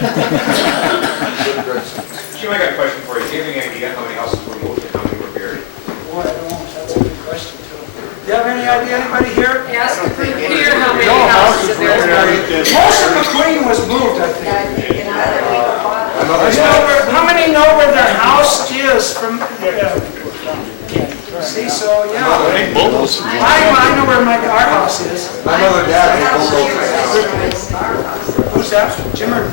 Jim, I got a question for you. Do you have any idea how many houses were moved and how many were buried? Boy, I don't know. That's a good question, too. Do you have any idea? Anybody here? Ask the group here how many houses there are. Most of McQueen was moved, I think. How many know where their house is from? See, so, yeah. I know where our house is. My mother and dad was both. Who's that? Jim or?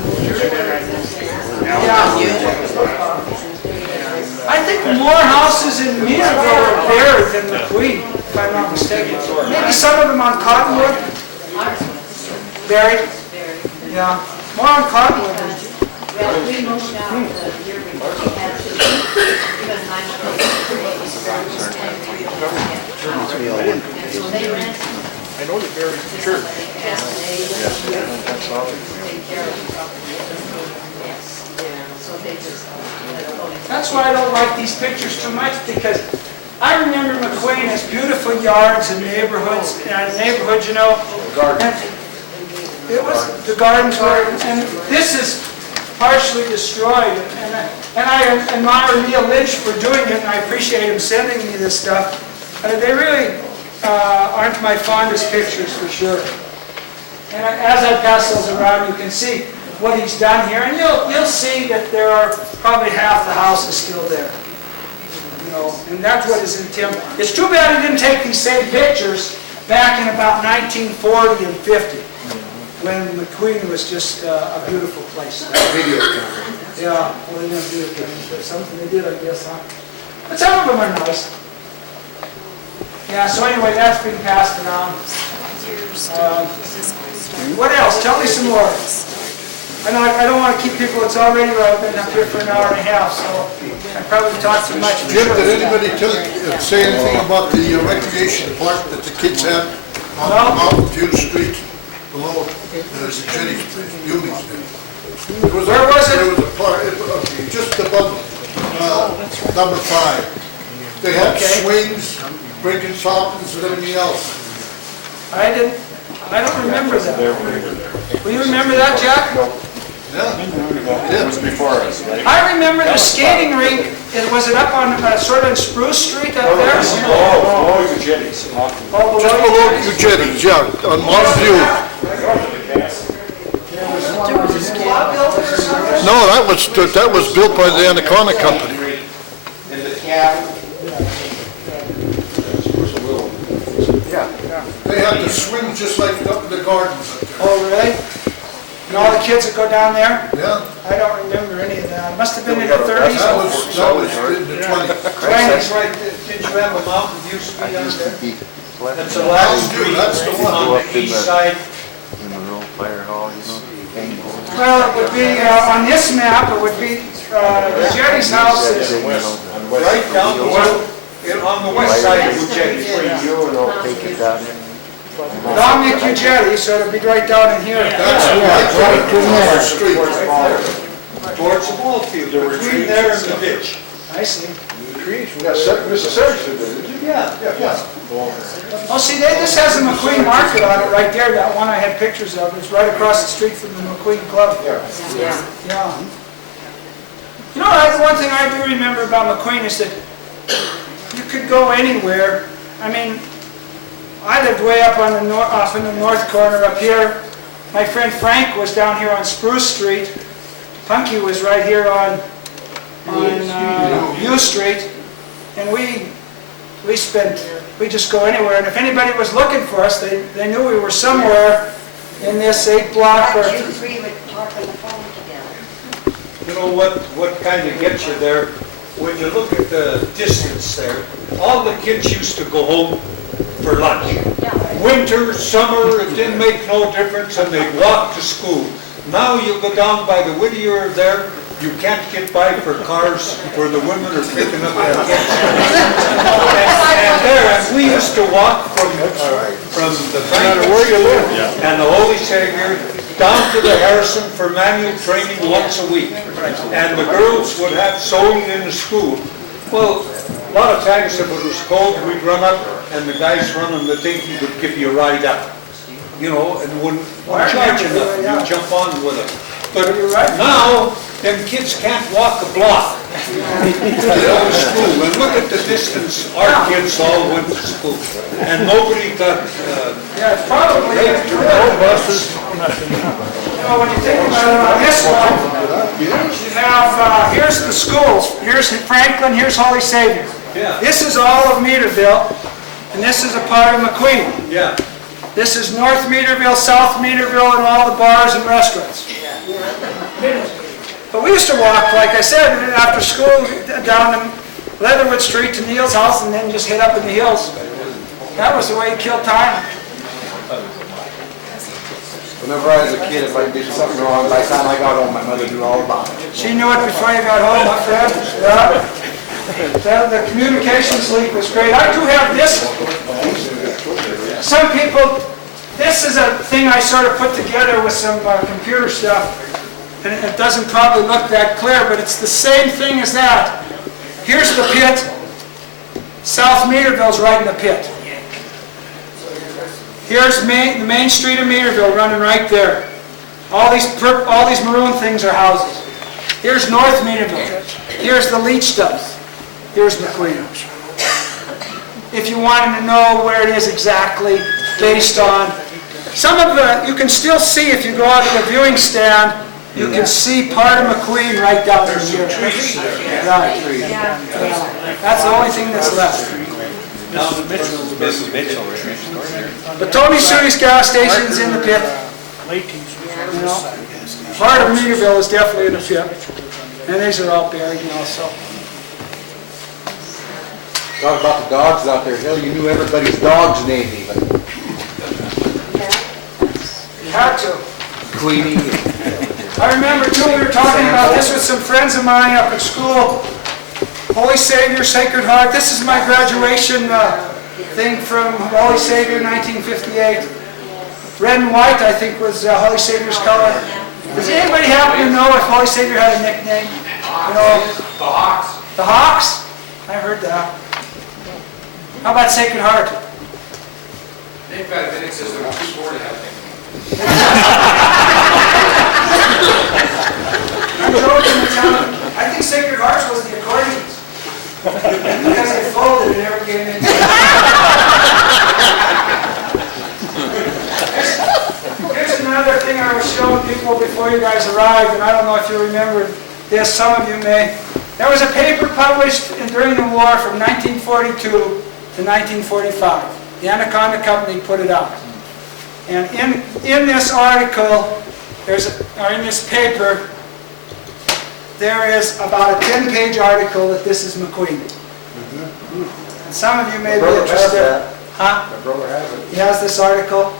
Yeah. I think more houses in Meaderville are buried than McQueen, if I'm not mistaken. Maybe some of them on Cottonwood. Buried? Yeah. More on Cottonwood than. Well, we moved out the year before we had to, because my mother was and so they rented. I know they're buried in the church. That's why I don't like these pictures too much, because I remember McQueen as beautiful yards and neighborhoods, you know. And it was, the gardens were, and this is partially destroyed. And I admire Neil Lynch for doing it, and I appreciate him sending me this stuff. They really aren't my fondest pictures, for sure. And as I pass those around, you can see what he's done here, and you'll see that there are probably half the houses still there. You know, and that's what his intent. It's too bad he didn't take these same pictures back in about 1940 and 50, when McQueen was just a beautiful place. Video camera. Yeah, well, they didn't do it, but something they did, I guess, huh? But some of them are nice. Yeah, so anyway, that's being passed around. What else? Tell me some more. I don't want to keep people, it's already, I've been up here for an hour and a half, so I probably talked too much. Jim, did anybody say anything about the recreation park that the kids had on Butte Street below the jetty, Beauties there? Where was it? There was a park, just above number 5. They had swings, breaking fountains and everything else. I don't remember that. Will you remember that, Jack? Yeah. It was before us, right? I remember the skating rink, was it up on, sort of in Spruce Street up there? Oh, your jetties. Oh, Just below the jetties, yeah, on Mount View. No, that was built by the Anaconda Company. In the cab. They had the swing just like up in the gardens. Oh, really? And all the kids that go down there? Yeah. I don't remember any of that. It must have been in the 30s. That was in the 20s. That's right, did you have a Mountain View Street on there? That's the last street That's the one. on the east side. In the little fire hall, you know, Well, it would be, on this map, it would be, the Jetty's house is, Right down the west, on the west side of the jetty. you know, take it down there. Dominic U. Jetty, so it'd be right down in here. That's right to the street. Towards the ball field, between there and the ditch. I see. Mr. Sargent did it. Yeah. Oh, see, this has a McQueen market on it right there, that one I had pictures of. It's right across the street from the McQueen Club. Yeah. You know, the one thing I do remember about McQueen is that you could go anywhere. I mean, I lived way up on the off in the north corner up here. My friend Frank was down here on Spruce Street. Punky was right here on U Street. And we just go anywhere. And if anybody was looking for us, they knew we were somewhere in this 8 block. Or You three would talk on the phone together. You know what kind of gets you there? When you look at the distance there, all the kids used to go home for lunch. Winter, summer, it didn't make no difference, and they'd walk to school. Now you go down by the Whittier there, you can't get by for cars where the women are picking up their kids. And we used to walk from the Franklin and the Holy Savior down to the Harrison for manual training once a week. And the girls would have sewing in the school. Well, a lot of times if it was cold, we'd run up and the guys running the thing, he would give you a ride up. You know, and wouldn't charge you nothing. You'd jump on with it. But You're right. now, them kids can't walk a block to go to school. And look at the distance our kids all went to school. And nobody got, Yeah, it's probably, buses, you know, when you think about it on this one, you have, here's the schools. Here's Franklin, here's Holy Savior. yeah, This is all of Meaderville, and this is a part of McQueen. yeah. This is North Meaderville, South Meaderville, and all the bars and restaurants. But we used to walk, like I said, after school down Leatherwood Street to Neil's house and then just head up in the hills. That was the way you killed time. Whenever I was a kid, if I did something wrong, by the time I got home, my mother knew all about it. She knew it before you got home, my friend. Yeah. The communications leak was great. I do have this. Some people, this is a thing I sort of put together with some computer stuff. And it doesn't probably look that clear, but it's the same thing as that. Here's the pit. South Meaderville's right in the pit. Here's the main street of Meaderville running right there. All these maroon things are houses. Here's North Meaderville. Here's the Leach stuff. Here's McQueen. If you wanted to know where it is exactly based on. Some of the, you can still see if you go out to the viewing stand, you can see part of McQueen right down there. Right. Yeah. That's the only thing that's left. Now, Mrs. Mitchell. But Tony Sudi's gas station's in the pit. You know, part of Meaderville is definitely in the pit. And these are all buried now, so. Talk about the dogs out there. Hell, you knew everybody's dog's name even. You had to. Queenie. I remember too, we were talking about this with some friends of mine up at school. Holy Savior, Sacred Heart. This is my graduation thing from Holy Savior 1958. Red and white, I think, was Holy Savior's color. Does anybody happen to know if Holy Savior had a nickname? You know, The Hawks. the Hawks? I heard that. How about Sacred Heart? They've got a bidding system of 2 to have things. I'm joking, I think Sacred Hearts was the accordions. Because they folded and never came in. Here's another thing I was showing people before you guys arrived, and I don't know if you remember this, some of you may. There was a paper published during the war from 1942 to 1945. The Anaconda Company put it out. And in this article, in this paper, there is about a 10-page article that this is McQueen. And some of you may be interested. Huh? My brother has it. He has this article.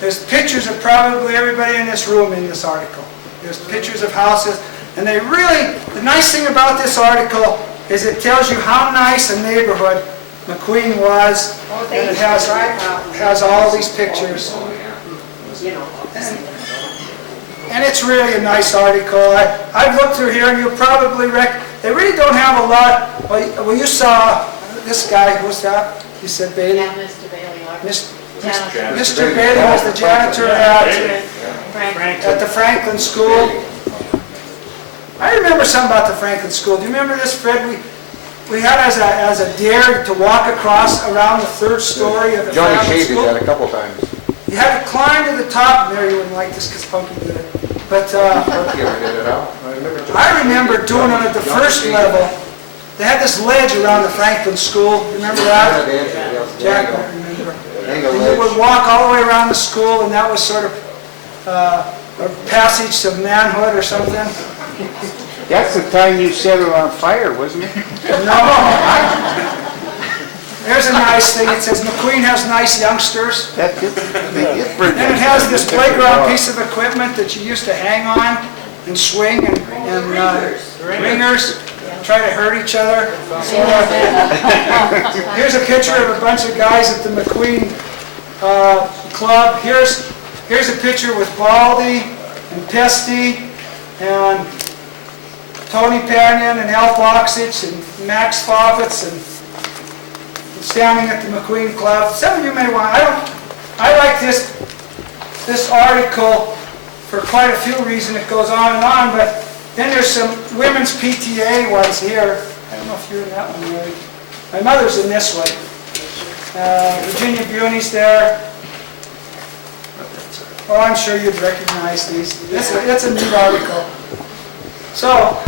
There's pictures of probably everybody in this room in this article. There's pictures of houses. And they really, the nice thing about this article is it tells you how nice a neighborhood McQueen was. And it has all these pictures. And it's really a nice article. I've looked through here and you'll probably they really don't have a lot. Well, you saw this guy, who's that? You said Bailey? Yeah, Mr. Bailey. Mr. Bailey was the janitor at the Franklin School. I remember something about the Franklin School. Do you remember this, Fred? We had as a dare to walk across around the 3rd story of the Johnny Franklin Shea did School. that a couple times. You had to climb to the top. There, you wouldn't like this because Punky did it. But You ever did it out? I remember doing it at the first level. They had this ledge around the Franklin School. Remember that? Jack, I remember. And you would walk all the way around the school, and that was sort of a passage to manhood or something. That's the time you set her on fire, wasn't it? No. There's a nice thing. It says McQueen has nice youngsters. That did, they did bring And it has this playground piece of equipment that you used to hang on and swing and ringers, try to hurt each other. Here's a picture of a bunch of guys at the McQueen Club. Here's a picture with Baldy and Pesty and Tony Panion and Al Boxich and Max Favitz and standing at the McQueen Club. Some of you may want, I like this article for quite a few reasons. It goes on and on, but then there's some women's PTA ones here. I don't know if you're in that one, Mary. My mother's in this one. Virginia Buny's there. Oh, I'm sure you'd recognize these. It's a neat article. So,